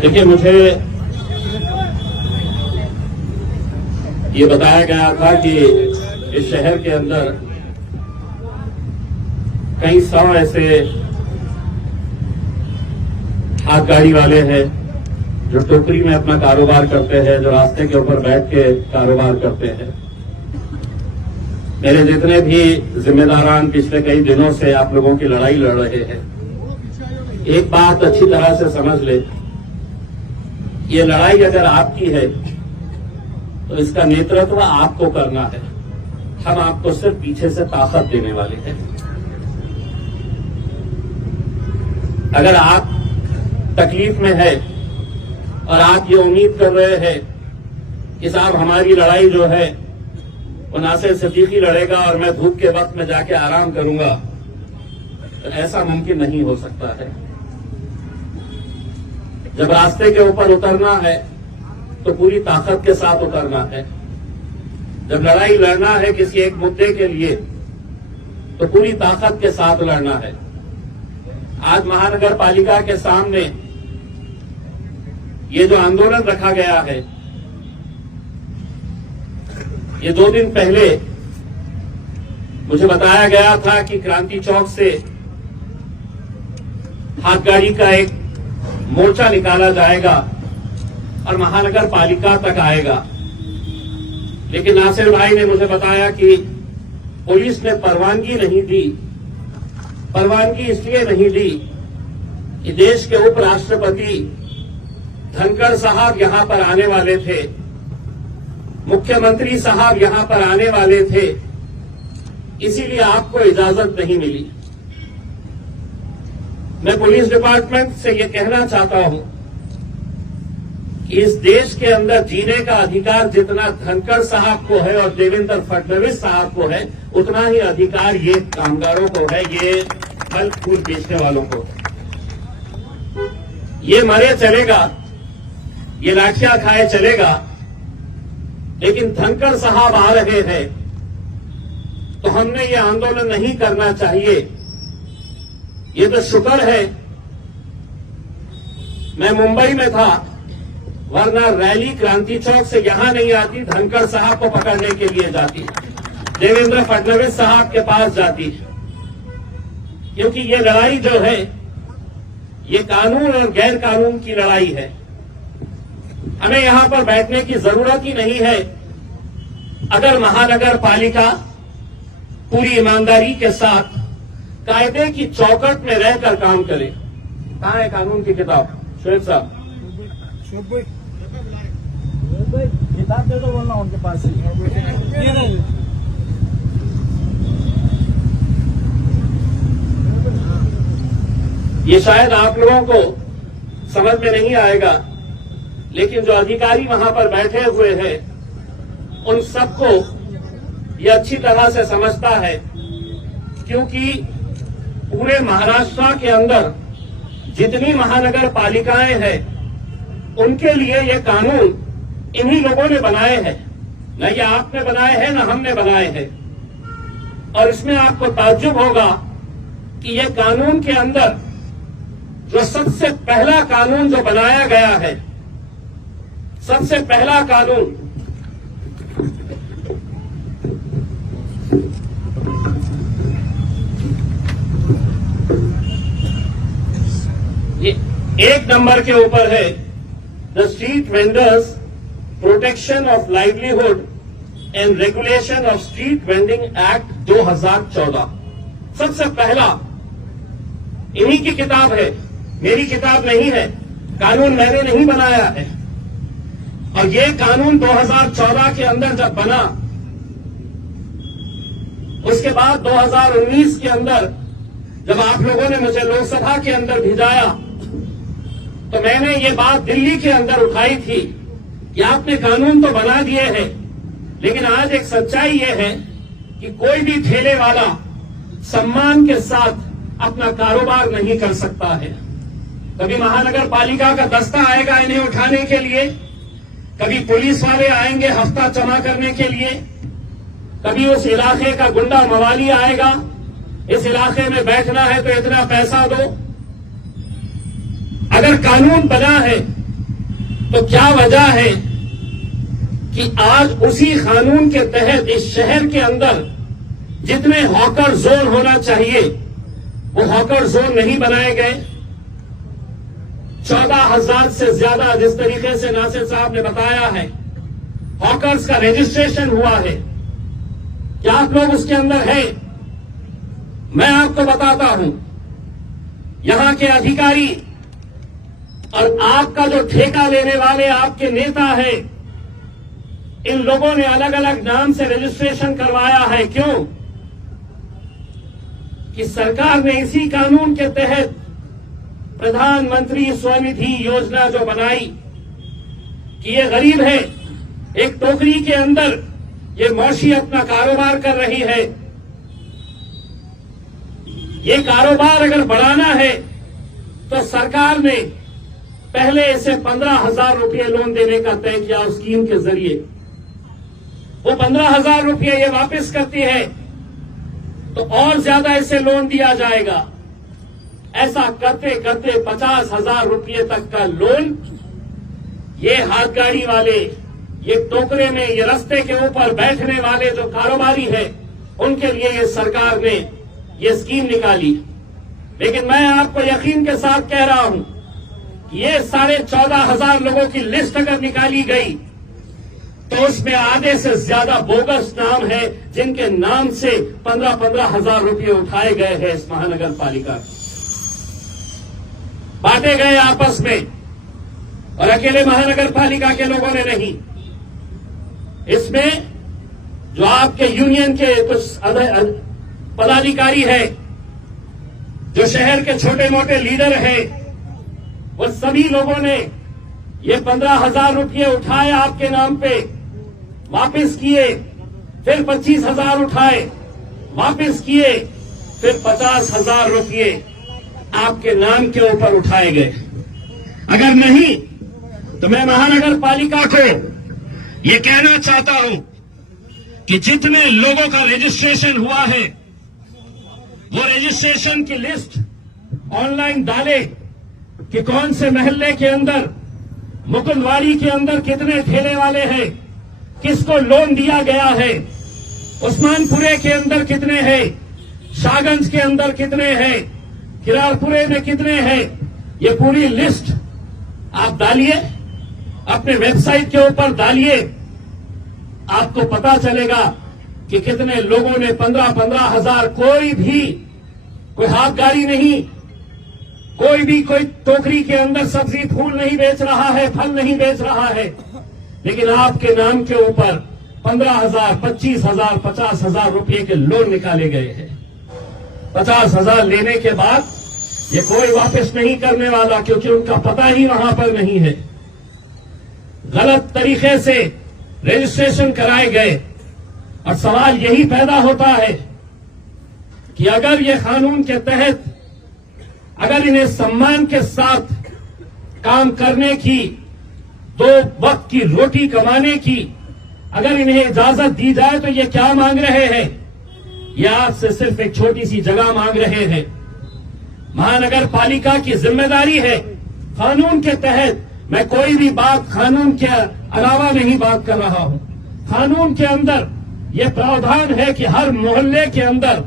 देखिए, मुझे ये बताया गया था कि इस शहर के अंदर कई 100 ऐसे हाथ गाड़ी वाले हैं जो टोकरी में अपना कारोबार करते हैं, जो रास्ते के ऊपर बैठ के कारोबार करते हैं। मेरे जितने भी जिम्मेदारान पिछले कई दिनों से आप लोगों की लड़ाई लड़ रहे हैं, एक बात अच्छी तरह से समझ ले, ये लड़ाई अगर आपकी है तो इसका नेतृत्व आपको करना है। हम आपको सिर्फ पीछे से ताकत देने वाले हैं। अगर आप तकलीफ में है और आप ये उम्मीद कर रहे हैं कि साहब हमारी लड़ाई जो है वो नासिर सिद्दीकी लड़ेगा और मैं धूप के वक्त में जाके आराम करूंगा, तो ऐसा मुमकिन नहीं हो सकता है। जब रास्ते के ऊपर उतरना है तो पूरी ताकत के साथ उतरना है। जब लड़ाई लड़ना है किसी एक मुद्दे के लिए तो पूरी ताकत के साथ लड़ना है। आज महानगर पालिका के सामने ये जो आंदोलन रखा गया है, ये 2 दिन पहले मुझे बताया गया था कि क्रांति चौक से हाथ गाड़ी का एक मोर्चा निकाला जाएगा और महानगर पालिका तक आएगा। लेकिन नासिर भाई ने मुझे बताया कि पुलिस ने परवानगी नहीं दी। परवानगी इसलिए नहीं दी कि देश के उपराष्ट्रपति धनखड़ साहब यहां पर आने वाले थे, मुख्यमंत्री साहब यहां पर आने वाले थे, इसीलिए आपको इजाजत नहीं मिली। मैं पुलिस डिपार्टमेंट से ये कहना चाहता हूं कि इस देश के अंदर जीने का अधिकार जितना धनखड़ साहब को है और देवेंद्र फडणवीस साहब को है, उतना ही अधिकार ये कामगारों को है, ये फल फूल बेचने वालों को। ये मरे चलेगा, ये लाठियां खाए चलेगा, लेकिन धनखड़ साहब आ रहे हैं तो हमने ये आंदोलन नहीं करना चाहिए। ये तो शुक्र है मैं मुंबई में था, वरना रैली क्रांति चौक से यहां नहीं आती, धनखड़ साहब को पकड़ने के लिए जाती, देवेंद्र फडणवीस साहब के पास जाती। क्योंकि ये लड़ाई जो है ये कानून और गैर कानून की लड़ाई है। हमें यहां पर बैठने की जरूरत ही नहीं है अगर महानगर पालिका पूरी ईमानदारी के साथ कायदे की चौकट में रहकर काम करे। कहां है कानून की किताब? शोएब साहब, किताब दे दो, बोलना उनके पास ही। ये शायद आप लोगों को समझ में नहीं आएगा, लेकिन जो अधिकारी वहां पर बैठे हुए हैं उन सबको ये अच्छी तरह से समझता है, क्योंकि पूरे महाराष्ट्र के अंदर जितनी महानगर पालिकाएं हैं उनके लिए ये कानून इन्हीं लोगों ने बनाए हैं। न ये आपने बनाए हैं न हमने बनाए हैं। और इसमें आपको ताज्जुब होगा कि ये कानून के अंदर जो सबसे पहला कानून जो बनाया गया है, सबसे पहला कानून ये 1 नंबर के ऊपर है, the street vendors protection of livelihood and regulation of street vending act 2014। सबसे पहला इन्हीं की किताब है, मेरी किताब नहीं है। कानून मैंने नहीं बनाया है। और ये कानून 2014 के अंदर जब बना, उसके बाद 2019 के अंदर जब आप लोगों ने मुझे लोकसभा के अंदर भिजाया तो मैंने ये बात दिल्ली के अंदर उठाई थी कि आपने कानून तो बना दिए हैं, लेकिन आज एक सच्चाई ये है कि कोई भी ठेले वाला सम्मान के साथ अपना कारोबार नहीं कर सकता है। कभी महानगर पालिका का दस्ता आएगा इन्हें उठाने के लिए, कभी पुलिस वाले आएंगे हफ्ता जमा करने के लिए, कभी उस इलाके का गुंडा मवाली आएगा, इस इलाके में बैठना है तो इतना पैसा दो। अगर कानून बना है तो क्या वजह है कि आज उसी कानून के तहत इस शहर के अंदर जितने हॉकर जोन होना चाहिए वो हॉकर जोन नहीं बनाए गए। 14,000 से ज्यादा, जिस तरीके से नासिर साहब ने बताया है, हॉकर्स का रजिस्ट्रेशन हुआ है। क्या आप लोग उसके अंदर हैं? मैं आपको बताता हूं, यहां के अधिकारी और आपका जो ठेका लेने वाले आपके नेता है, इन लोगों ने अलग अलग नाम से रजिस्ट्रेशन करवाया है। क्यों? कि सरकार ने इसी कानून के तहत प्रधानमंत्री स्वनिधि योजना जो बनाई कि ये गरीब है, एक टोकरी के अंदर ये मौशी अपना कारोबार कर रही है, ये कारोबार अगर बढ़ाना है तो सरकार ने पहले इसे 15,000 रुपये लोन देने का तय किया उस स्कीम के जरिए। वो 15,000 रुपये ये वापस करती है तो और ज्यादा इसे लोन दिया जाएगा। ऐसा करते करते 50,000 रुपये तक का लोन ये हाथ गाड़ी वाले, ये टोकरे में, ये रास्ते के ऊपर बैठने वाले जो कारोबारी है, उनके लिए ये सरकार ने ये स्कीम निकाली। लेकिन मैं आपको यकीन के साथ कह रहा हूं कि ये 14,500 लोगों की लिस्ट अगर निकाली गई तो उसमें आधे से ज्यादा बोगस नाम है जिनके नाम से 15,000 रुपये उठाए गए हैं इस महानगर पालिका, बांटे गए आपस में, और अकेले महानगर पालिका के लोगों ने नहीं। इसमें जो आपके यूनियन के कुछ पदाधिकारी है, जो शहर के छोटे मोटे लीडर हैं, वो सभी लोगों ने ये 15,000 रुपये उठाए आपके नाम पे, वापस किए, फिर 25,000 उठाए, वापस किए, फिर 50,000 रुपये आपके नाम के ऊपर उठाए गए। अगर नहीं तो मैं महानगर पालिका को ये कहना चाहता हूं कि जितने लोगों का रजिस्ट्रेशन हुआ है वो रजिस्ट्रेशन की लिस्ट ऑनलाइन डाले कि कौन से महल्ले के अंदर, मुकुंदवाड़ी के अंदर कितने ठेले वाले हैं, किसको लोन दिया गया है, उस्मानपुरे के अंदर कितने हैं, शाहगंज के अंदर कितने हैं, किरारपुरे में कितने हैं। ये पूरी लिस्ट आप डालिए, अपने वेबसाइट के ऊपर डालिए, आपको पता चलेगा कि कितने लोगों ने 15,000 कोई हाथ गाड़ी नहीं, कोई टोकरी के अंदर सब्जी फूल नहीं बेच रहा है, फल नहीं बेच रहा है, लेकिन आपके नाम के ऊपर 15,000, 25,000, 50,000 रुपये के लोन निकाले गए हैं। 50,000 लेने के बाद ये कोई वापस नहीं करने वाला, क्योंकि उनका पता ही वहां पर नहीं है। गलत तरीके से रजिस्ट्रेशन कराए गए, और सवाल यही पैदा होता है कि अगर ये कानून के तहत, अगर इन्हें सम्मान के साथ काम करने की, 2 वक्त की रोटी कमाने की अगर इन्हें इजाजत दी जाए तो ये क्या मांग रहे हैं? ये आपसे सिर्फ एक छोटी सी जगह मांग रहे हैं। महानगर पालिका की जिम्मेदारी है, कानून के तहत, मैं कोई भी बात कानून के अलावा नहीं बात कर रहा हूं, कानून के अंदर यह प्रावधान है कि हर मोहल्ले के अंदर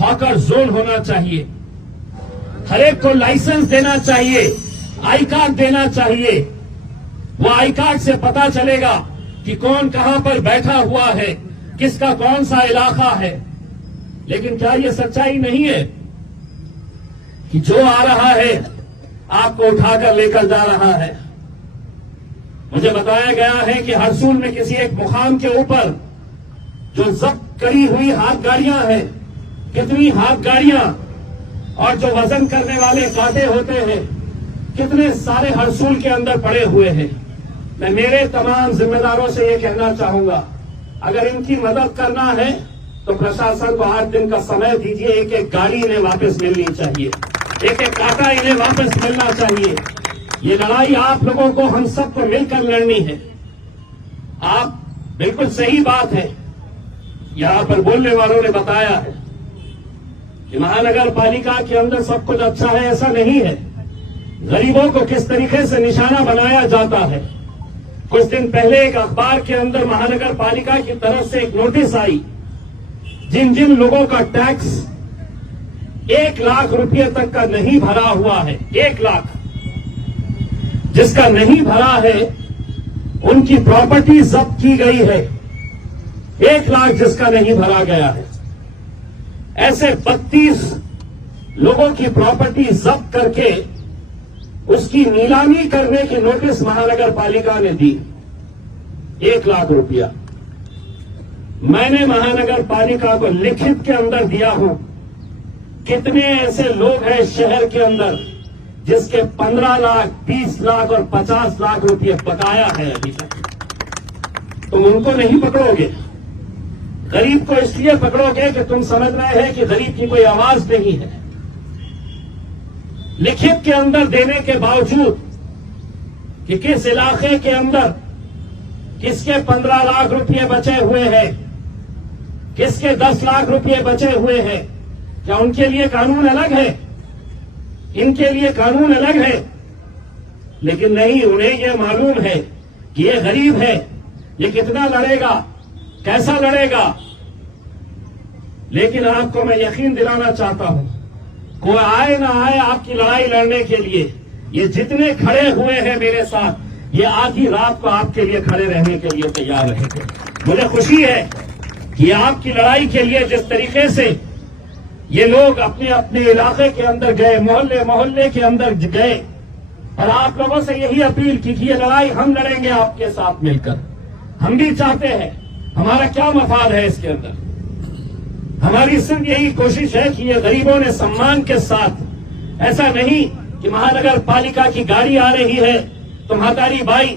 हॉकर जोन होना चाहिए, हर एक को लाइसेंस देना चाहिए, आई कार्ड देना चाहिए। वो आई कार्ड से पता चलेगा कि कौन कहां पर बैठा हुआ है, किसका कौन सा इलाका है। लेकिन क्या ये सच्चाई नहीं है कि जो आ रहा है आपको उठाकर लेकर जा रहा है? मुझे बताया गया है कि हरसूल में किसी एक मुकाम के ऊपर जो जब्त करी हुई हाथ गाड़ियां हैं, कितनी हाथ गाड़ियां और जो वजन करने वाले कांटे होते हैं, कितने सारे हरसूल के अंदर पड़े हुए हैं। मैं मेरे तमाम जिम्मेदारों से ये कहना चाहूंगा, अगर इनकी मदद करना है तो प्रशासन को 8 दिन का समय दीजिए। एक एक गाड़ी इन्हें वापस मिलनी चाहिए, एक एक कांटा इन्हें वापस मिलना चाहिए। ये लड़ाई आप लोगों को, हम सबको मिलकर लड़नी है। आप बिल्कुल सही बात है, यहां पर बोलने वालों ने बताया है कि महानगर पालिका के अंदर सब कुछ अच्छा है, ऐसा नहीं है। गरीबों को किस तरीके से निशाना बनाया जाता है, कुछ दिन पहले एक अखबार के अंदर महानगर पालिका की तरफ से एक नोटिस आई, जिन जिन लोगों का टैक्स 1 लाख रुपए तक का नहीं भरा हुआ है, 1 लाख जिसका नहीं भरा है, उनकी प्रॉपर्टी जब्त की गई है। 1 लाख जिसका नहीं भरा गया है, ऐसे 32 लोगों की प्रॉपर्टी जब्त करके उसकी नीलामी करने की नोटिस महानगर पालिका ने दी। 1 लाख रुपया मैंने महानगर पालिका को लिखित के अंदर दिया हूं। कितने ऐसे लोग हैं शहर के अंदर जिसके 15 लाख, 20 लाख और 50 लाख रुपये बकाया है अभी तक? तुम उनको नहीं पकड़ोगे। गरीब को इसलिए पकड़ोगे कि तुम समझ रहे हैं कि गरीब की कोई आवाज नहीं है। लिखित के अंदर देने के बावजूद कि किस इलाके के अंदर किसके 15 लाख रुपये बचे हुए हैं, किसके 10 लाख रुपये बचे हुए हैं, क्या उनके लिए कानून अलग है? इनके लिए कानून अलग है। लेकिन नहीं, उन्हें यह मालूम है कि ये गरीब है, ये कितना लड़ेगा, कैसा लड़ेगा। लेकिन आपको मैं यकीन दिलाना चाहता हूं, कोई आए ना आए आपकी लड़ाई लड़ने के लिए, ये जितने खड़े हुए हैं मेरे साथ, ये आधी रात को आपके लिए खड़े रहने के लिए तैयार रहेंगे। मुझे खुशी है कि आपकी लड़ाई के लिए जिस तरीके से ये लोग अपने अपने इलाके के अंदर गए, मोहल्ले मोहल्ले के अंदर गए, और आप लोगों से यही अपील की कि ये लड़ाई हम लड़ेंगे आपके साथ मिलकर। हम भी चाहते हैं, हमारा क्या मफाद है इसके अंदर? हमारी सिर्फ यही कोशिश है कि ये गरीबों ने सम्मान के साथ, ऐसा नहीं कि महानगर पालिका की गाड़ी आ रही है तो महातारी बाई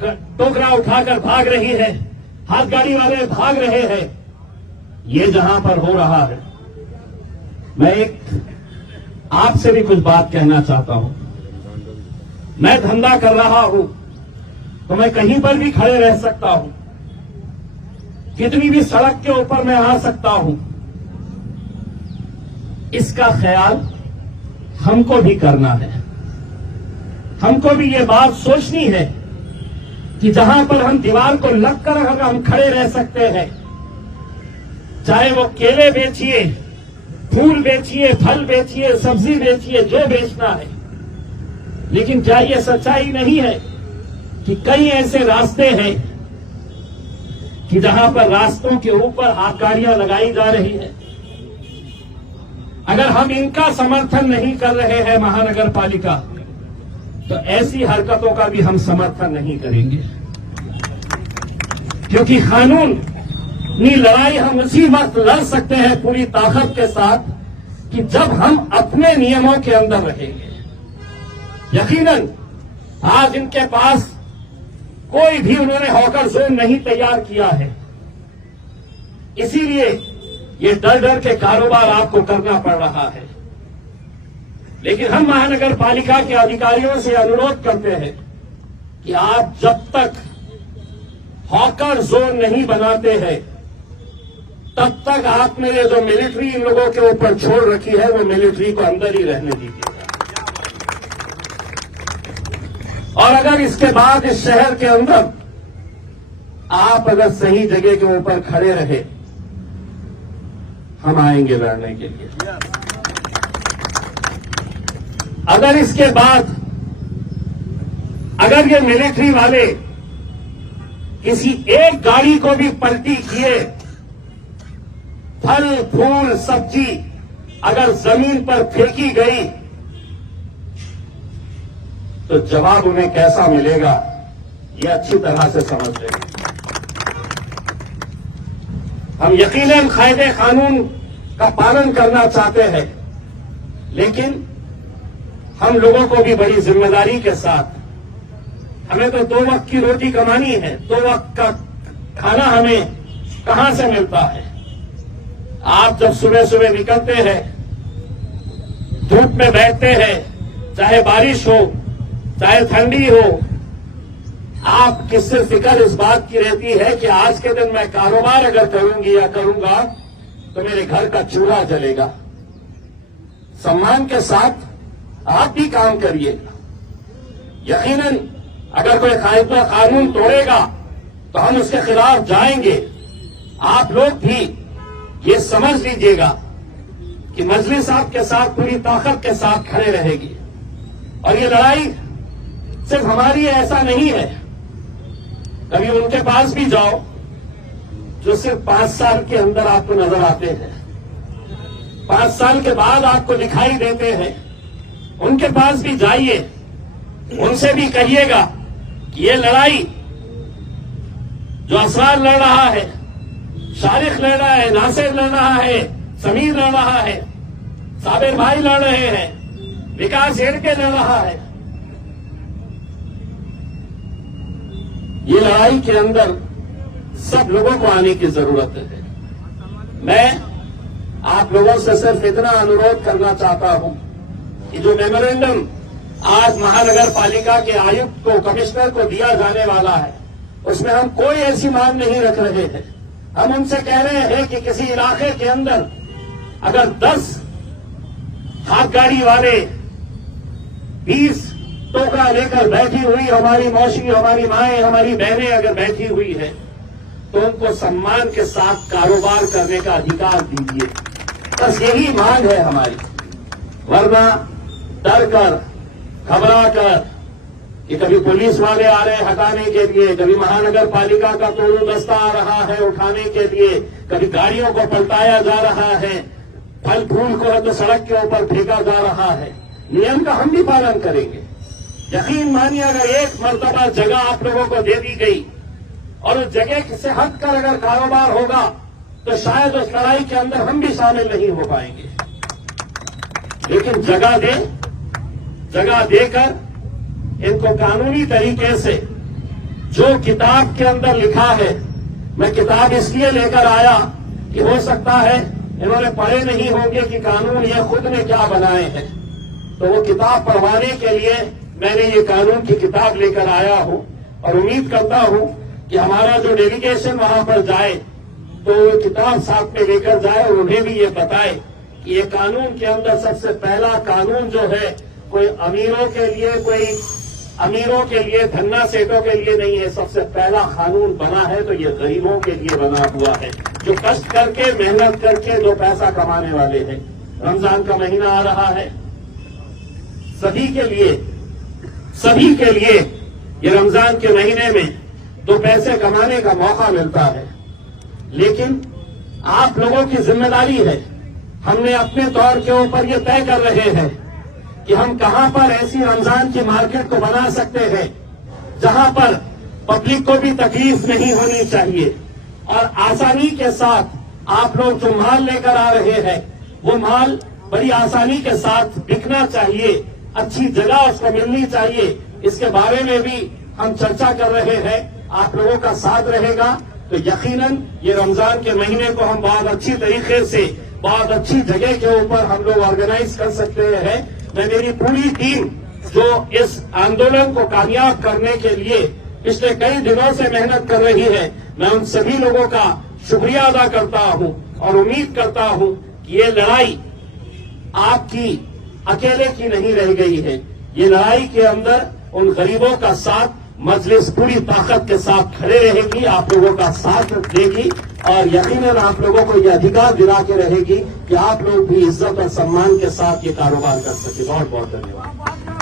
टोकरा उठाकर भाग रही है, हाथ गाड़ी वाले भाग रहे हैं। ये जहां पर हो रहा है, मैं एक आपसे भी कुछ बात कहना चाहता हूं। मैं धंधा कर रहा हूं तो मैं कहीं पर भी खड़े रह सकता हूं, कितनी भी सड़क के ऊपर मैं आ सकता हूं। इसका ख्याल हमको भी करना है। हमको भी ये बात सोचनी है कि जहां पर हम दीवार को लगकर अगर हम खड़े रह सकते हैं, चाहे वो केले बेचिए, फूल बेचिए, फल बेचिए, सब्जी बेचिए, जो बेचना है, लेकिन क्या ये सच्चाई नहीं है कि कई ऐसे रास्ते हैं कि जहां पर रास्तों के ऊपर आबकारियां लगाई जा रही है? अगर हम इनका समर्थन नहीं कर रहे हैं महानगर पालिका, तो ऐसी हरकतों का भी हम समर्थन नहीं करेंगे। क्योंकि कानूनी लड़ाई हम उसी वक्त लड़ सकते हैं पूरी ताकत के साथ कि जब हम अपने नियमों के अंदर रहेंगे। यकीनन आज इनके पास कोई भी उन्होंने हॉकर जोन नहीं तैयार किया है, इसीलिए ये डर डर के कारोबार आपको करना पड़ रहा है। लेकिन हम महानगर पालिका के अधिकारियों से अनुरोध करते हैं कि आप जब तक हॉकर जोन नहीं बनाते हैं, तब तक आपने ये जो मिलिट्री इन लोगों के ऊपर छोड़ रखी है, वो मिलिट्री को अंदर ही रहने दीजिएगा। और अगर इसके बाद इस शहर के अंदर आप अगर सही जगह के ऊपर खड़े रहे, हम आएंगे लड़ने के लिए। अगर इसके बाद अगर ये मिलिट्री वाले किसी एक गाड़ी को भी पलटी किए, फल फूल सब्जी अगर जमीन पर फेंकी गई, तो जवाब उन्हें कैसा मिलेगा ये अच्छी तरह से समझ लेंगे। हम यकीनन कायदे कानून का पालन करना चाहते हैं, लेकिन हम लोगों को भी बड़ी जिम्मेदारी के साथ, हमें तो 2 वक्त की रोटी कमानी है, 2 वक्त का खाना हमें कहां से मिलता है? आप जब सुबह सुबह निकलते हैं, धूप में बैठते हैं, चाहे बारिश हो चाहे ठंडी हो, आप किससे फिक्र इस बात की रहती है कि आज के दिन मैं कारोबार अगर करूंगी या करूंगा तो मेरे घर का चूल्हा जलेगा। सम्मान के साथ आप भी काम करिए। यकीनन अगर कोई कानून तोड़ेगा तो हम उसके खिलाफ जाएंगे। आप लोग भी ये समझ लीजिएगा कि मजलिस आपके साथ पूरी ताकत के साथ खड़े रहेगी। और ये लड़ाई सिर्फ हमारी ऐसा नहीं है। कभी उनके पास भी जाओ जो सिर्फ 5 साल के अंदर आपको नजर आते हैं, 5 साल के बाद आपको दिखाई देते हैं। उनके पास भी जाइए, उनसे भी कहिएगा कि ये लड़ाई जो असरार लड़ रहा है, शारिक लड़ रहा है, नासिर लड़ रहा है, समीर लड़ रहा है, साबिर भाई लड़ रहे हैं, विकास हेड़के लड़ रहा है, ये लड़ाई के अंदर सब लोगों को आने की जरूरत है। मैं आप लोगों से सिर्फ इतना अनुरोध करना चाहता हूं कि जो मेमोरेंडम आज महानगर पालिका के आयुक्त को, कमिश्नर को दिया जाने वाला है, उसमें हम कोई ऐसी मांग नहीं रख रहे हैं। हम उनसे कह रहे हैं कि किसी इलाके के अंदर अगर 10 हाथ गाड़ी वाले 20 टोकरा लेकर बैठी हुई हमारी मौसी, हमारी माएं, हमारी बहनें अगर बैठी हुई है तो उनको सम्मान के साथ कारोबार करने का अधिकार दीजिए। बस यही मांग है हमारी। वरना डर कर, घबरा कर कि कभी पुलिस वाले आ रहे हैं हटाने के लिए, कभी महानगर पालिका का तोड़ू दस्ता आ रहा है उठाने के लिए, कभी गाड़ियों को पलटाया जा रहा है, फल फूल को तो सड़क के ऊपर फेंका जा रहा है। नियम का हम भी पालन करेंगे। यकीन मानिए, अगर एक मर्तबा जगह आप लोगों को दे दी गई और उस जगह से हटकर अगर कारोबार होगा तो शायद उस लड़ाई के अंदर हम भी शामिल नहीं हो पाएंगे। लेकिन जगह देकर इनको कानूनी तरीके से जो किताब के अंदर लिखा है, मैं किताब इसलिए लेकर आया कि हो सकता है इन्होंने पढ़े नहीं होंगे कि कानून ये खुद ने क्या बनाए हैं, तो वो किताब पढ़वाने के लिए मैंने ये कानून की किताब लेकर आया हूं। और उम्मीद करता हूं कि हमारा जो डेलीगेशन वहां पर जाए तो वो किताब साथ में लेकर जाए और उन्हें भी ये बताए कि ये कानून के अंदर सबसे पहला कानून जो है कोई अमीरों के लिए, धन्ना सेठों के लिए नहीं है। सबसे पहला कानून बना है तो ये गरीबों के लिए बना हुआ है, जो कष्ट करके, मेहनत करके 2 पैसा कमाने वाले हैं। रमजान का महीना आ रहा है, सभी के लिए ये रमजान के महीने में 2 पैसे कमाने का मौका मिलता है। लेकिन आप लोगों की जिम्मेदारी है, हमने अपने तौर के ऊपर ये तय कर रहे हैं कि हम कहां पर ऐसी रमजान की मार्केट को बना सकते हैं जहां पर पब्लिक को भी तकलीफ नहीं होनी चाहिए और आसानी के साथ आप लोग जो माल लेकर आ रहे हैं वो माल बड़ी आसानी के साथ बिकना चाहिए, अच्छी जगह उसको मिलनी चाहिए। इसके बारे में भी हम चर्चा कर रहे हैं। आप लोगों का साथ रहेगा तो यकीनन ये रमजान के महीने को हम बहुत अच्छी तरीके से, बहुत अच्छी जगह के ऊपर हम लोग ऑर्गेनाइज कर सकते हैं। मैं मेरी पूरी टीम जो इस आंदोलन को कामयाब करने के लिए पिछले कई दिनों से मेहनत कर रही है, मैं उन सभी लोगों का शुक्रिया अदा करता हूं और उम्मीद करता हूं कि ये लड़ाई आपकी अकेले की नहीं रह गई है। ये लड़ाई के अंदर उन गरीबों का साथ मजलिस पूरी ताकत के साथ खड़े रहेगी, आप लोगों का साथ देगी और यकीनन आप लोगों को यह अधिकार दिला के रहेगी कि आप लोग भी इज्जत और सम्मान के साथ ये कारोबार कर सके। बहुत बहुत धन्यवाद।